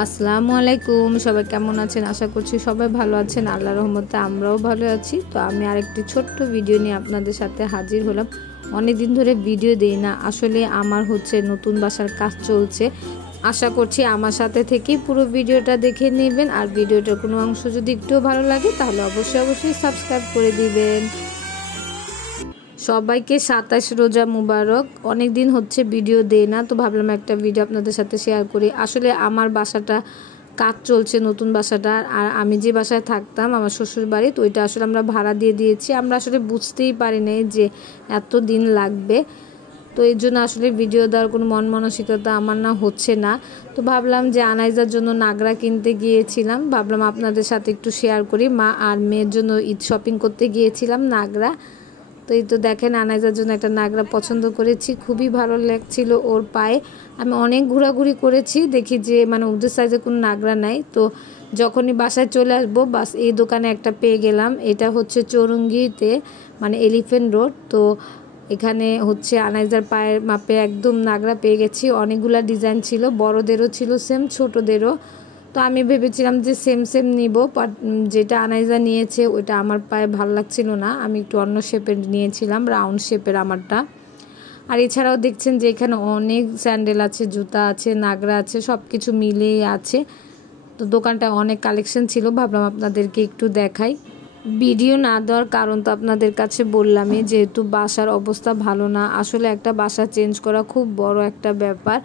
আসসালামু আলাইকুম, সবাই কেমন আছেন? আশা করছি সবাই ভালো আছেন। আল্লাহর রহমতে আমরাও ভালো আছি। তো আমি আরেকটি ছোট্ট ভিডিও নিয়ে আপনাদের সাথে হাজির হলাম। অনেক দিন ধরে ভিডিও দেই না, আসলে আমার নতুন বাসার কাজ চলছে। আশা করছি আমার সাথে থেকেই পুরো ভিডিওটা দেখে নেবেন। আর ভিডিওটার কোনো অংশ যদি একটু ভালো লাগে তাহলে অবশ্যই সাবস্ক্রাইব করে দিবেন। সবাইকে ২৭ রোজা মুবারক। অনেক দিন হচ্ছে ভিডিও দেই না, তো ভাবলাম একটা ভিডিও আপনাদের সাথে শেয়ার করি। আসলে আমার বাসাটা কাজ চলছে, নতুন বাসাটা। আর আমি যে বাসায় থাকতাম আমার শ্বশুর বাড়ি, তো ওইটা আসলে আমরা ভাড়া দিয়ে দিয়েছি। আমরা আসলে বুঝতেই পারি নাই যে এত দিন লাগবে, তো এই জন্য আসলে ভিডিও দেওয়ার কোনো মন মানসিকতা আমার হচ্ছে না। তো ভাবলাম যে আনাইজার জন্য নাগরা কিনতে গিয়েছিলাম, ভাবলাম আপনাদের সাথে একটু শেয়ার করি। মা আর মেয়ের জন্য ঈদ শপিং করতে গিয়েছিলাম নাগরা। তো এই তো দেখেন আনাইজার জন্য একটা নাগরা পছন্দ করেছি, খুবই ভালো লাগছিল ওর পায়ে। আমি অনেক ঘোরাঘুরি করেছি, দেখি যে ওদের সাইজে কোনো নাগরা নাই। তো যখনই বাসায় চলে আসবো বাস এই দোকানে একটা পেয়ে গেলাম। এটা হচ্ছে চৌরঙ্গিতে, এলিফ্যান্ট রোড। তো এখানে হচ্ছে আনাইজার পায়ের মাপে একদম নাগরা পেয়ে গেছি। অনেকগুলা ডিজাইন ছিল, বড়দেরও ছিল সেম, ছোটদেরও। তো আমি ভেবেছিলাম যে সেম নিব, বাট যেটা আনাইজা নিয়েছে ওইটা আমার পায়ে ভালো লাগছিল না। আমি একটু অন্য শেপের নিয়েছিলাম, রাউন্ড শেপের আমারটা। আর এছাড়াও দেখছেন যে এখানে অনেক স্যান্ডেল আছে, জুতা আছে, নাগরা আছে, সব কিছু মিলেই আছে। তো দোকানটা অনেক কালেকশন ছিল, ভাবলাম আপনাদেরকে একটু দেখাই। ভিডিও না দেওয়ার কারণ তো আপনাদের কাছে বললামই, যেহেতু বাসার অবস্থা ভালো না। আসলে একটা বাসা চেঞ্জ করা খুব বড় একটা ব্যাপার।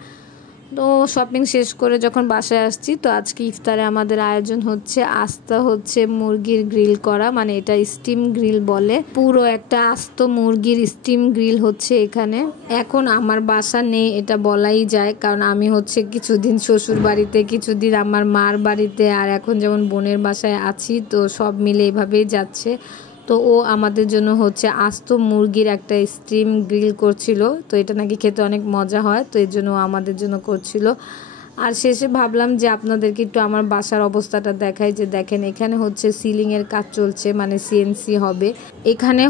তো শপিং শেষ করে যখন বাসায় আসছি, তো আজকে ইফতারে আমাদের আয়োজন হচ্ছে মুরগির গ্রিল করা, এটা স্টিম গ্রিল বলে। পুরো একটা আস্ত মুরগির স্টিম গ্রিল হচ্ছে এখানে। এখন আমার বাসা নেই এটা বলাই যায়, কারণ আমি কিছুদিন শ্বশুর বাড়িতে, কিছুদিন আমার মার বাড়িতে, আর এখন যেমন বোনের বাসায় আছি। তো সব মিলে এভাবেই যাচ্ছে। তো ও আমাদের জন্য আস্ত মুরগির একটা স্টিম গ্রিল করছিল। তো এটা নাকি খেতে অনেক মজা হয়, তো এই জন্য ও আমাদের জন্য করছিল। আর শেষে ভাবলাম যে আপনাদেরকে একটু আমার বাসার অবস্থাটা দেখাই। যে দেখেন এখানে সিলিংয়ের কাজ চলছে, সিএনসি হবে। এখানে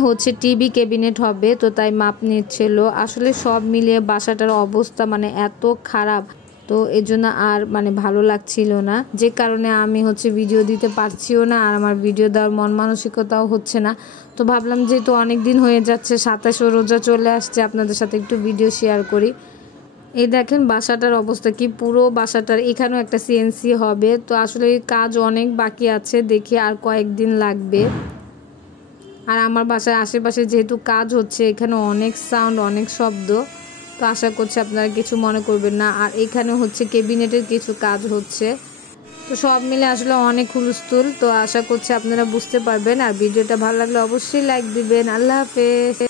টিভি ক্যাবিনেট হবে, তো তাই মাপ নিচ্ছিল। আসলে সব মিলিয়ে বাসাটার অবস্থা এত খারাপ, তো এই জন্য আর ভালো লাগছিল না, যে কারণে আমি ভিডিও দিতে পারছিও না। আর আমার ভিডিও দেওয়ার মন মানসিকতাও হচ্ছে না। তো ভাবলাম যেহেতু অনেক দিন হয়ে যাচ্ছে, ২৭ রোজা চলে আসছে, আপনাদের সাথে একটু ভিডিও শেয়ার করি। এই দেখেন বাসাটার অবস্থা কি, পুরো বাসাটার। এখানেও একটা সিএনসি হবে। তো আসলে কাজ অনেক বাকি আছে, দেখি আর কয়েকদিন লাগবে। আর আমার বাসার আশেপাশে যেহেতু কাজ হচ্ছে, এখানে অনেক সাউন্ড, অনেক শব্দ। তো আশা করছি আপনারা কিছু মনে করবেন না। আর এখানে ক্যাবিনেটের কিছু কাজ হচ্ছে। তো সব মিলে আসলে অনেক হুলস্থুল। তো আশা করছি আপনারা বুঝতে পারবেন। আর ভিডিওটা ভালো লাগলে অবশ্যই লাইক দিবেন। আল্লাহ হাফেজ।